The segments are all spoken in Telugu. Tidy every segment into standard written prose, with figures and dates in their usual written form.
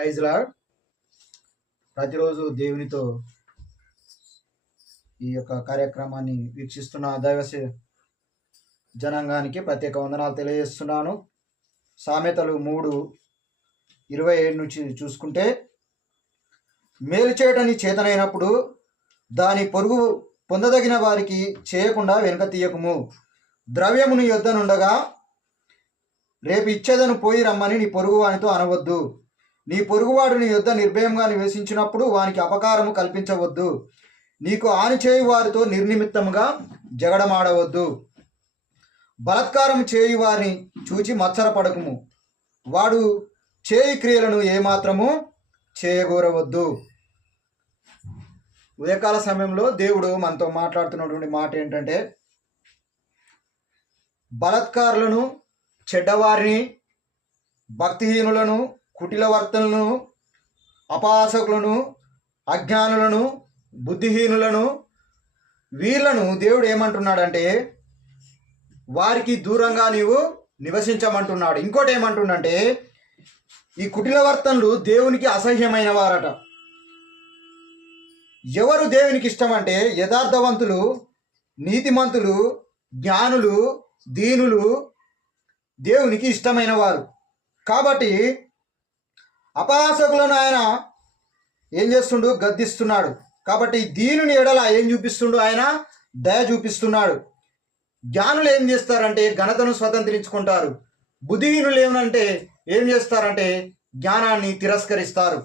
Praise lord. ప్రతిరోజు దేవునితో ఈ యొక్క కార్యక్రమాన్ని వీక్షిస్తున్న దైవ జనాంగానికి ప్రత్యేక వందనాలు తెలియజేస్తున్నాను. సామెతలు 3:27 నుంచి చూసుకుంటే, మేలు చేయటని చేతనైనప్పుడు దాని పొరుగు పొందదగిన వారికి చేయకుండా వెనుక తీయకుము. ద్రవ్యము నీ యొద్ద నుండగా రేపు ఇచ్చేదను పోయి రమ్మని నీ పొరుగు వానితో అనవద్దు. నీ పొరుగువాడు నీ యొద్ద నిర్భయంగా నివసించినప్పుడు వానికి అపకారము కల్పించవద్దు. నీకు హాని చేయు వారితో నిర్నిమిత్తముగా జగడమాడవద్దు. బలత్కారం చేయు వారిని చూచి మత్సరపడకుము. వాడు చేయి క్రియలను ఏమాత్రము చేయగోరవద్దు. ఉదయకాల సమయంలో దేవుడు మనతో మాట్లాడుతున్నటువంటి మాట ఏంటంటే, బలత్కారులను, చెడ్డవారిని, భక్తిహీనులను, కుటిలవర్తనలను, అపహాసకులను, అజ్ఞానులను, బుద్ధిహీనులను, వీళ్ళను దేవుడు ఏమంటున్నాడంటే వారికి దూరంగా నీవు నివసించమంటున్నాడు. ఇంకోటి ఏమంటుండంటే, ఈ కుటిలవర్తనలు దేవునికి అసహ్యమైన వారట. ఎవరు దేవునికి ఇష్టం అంటే యథార్థవంతులు, నీతిమంతులు, జ్ఞానులు, దీనులు దేవునికి ఇష్టమైన వారు. కాబట్టి అపహాసకులను ఆయన ఏం చేస్తుండు? గద్దిస్తున్నాడు. కాబట్టి దీనుని ఎడల ఏం చూపిస్తుండు? ఆయన దయ చూపిస్తున్నాడు. జ్ఞానులు ఏం చేస్తారంటే ఘనతను స్వతంత్రించుకుంటారు. బుద్ధిహీనులు ఏమంటే ఏం చేస్తారంటే జ్ఞానాన్ని తిరస్కరిస్తారు.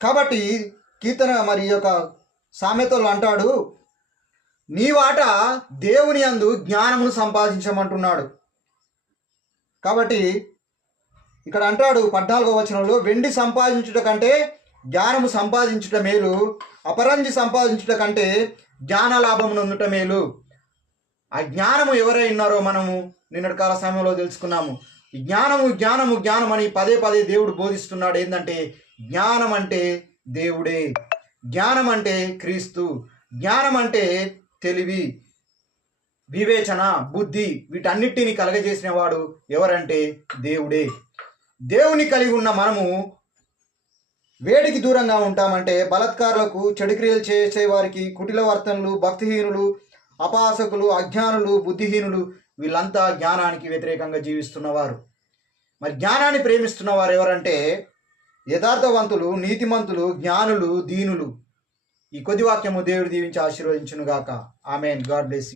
కాబట్టి కీర్తన మరి యొక్క సామెతలు అంటాడు, నీ వాట దేవుని యందు జ్ఞానమును సంపాదించమంటున్నాడు. కాబట్టి ఇక్కడ అంటాడు 14వ వచనంలో, వెండి సంపాదించుట కంటే జ్ఞానము సంపాదించుట మేలు, అపరంజి సంపాదించుట కంటే జ్ఞాన లాభము నొందుట మేలు. ఆ జ్ఞానము ఎవరై ఉన్నారో మనము నిన్నటి కాల సమయంలో తెలుసుకున్నాము. జ్ఞానము జ్ఞానము జ్ఞానం అని పదే పదే దేవుడు బోధిస్తున్నాడు. ఏంటంటే జ్ఞానం అంటే దేవుడే, జ్ఞానం అంటే క్రీస్తు, జ్ఞానం అంటే తెలివి, వివేచన, బుద్ధి, వీటన్నిటిని కలగజేసిన వాడు ఎవరంటే దేవుడే. దేవుని కలిగి ఉన్న మనము వేడికి దూరంగా ఉంటామంటే బలత్కారులకు, చెడు క్రియలు చేసే వారికి, కుటిల వర్తనలు, భక్తిహీనులు, అపహాసకులు, అజ్ఞానులు, బుద్ధిహీనులు, వీళ్ళంతా జ్ఞానానికి వ్యతిరేకంగా జీవిస్తున్నవారు. మరి జ్ఞానాన్ని ప్రేమిస్తున్నవారు ఎవరంటే యథార్థవంతులు, నీతిమంతులు, జ్ఞానులు, దీనులు. ఈ కొద్ది వాక్యము దేవుడు దీవించి ఆశీర్వదించునుగాక. ఆమెన్. God bless you.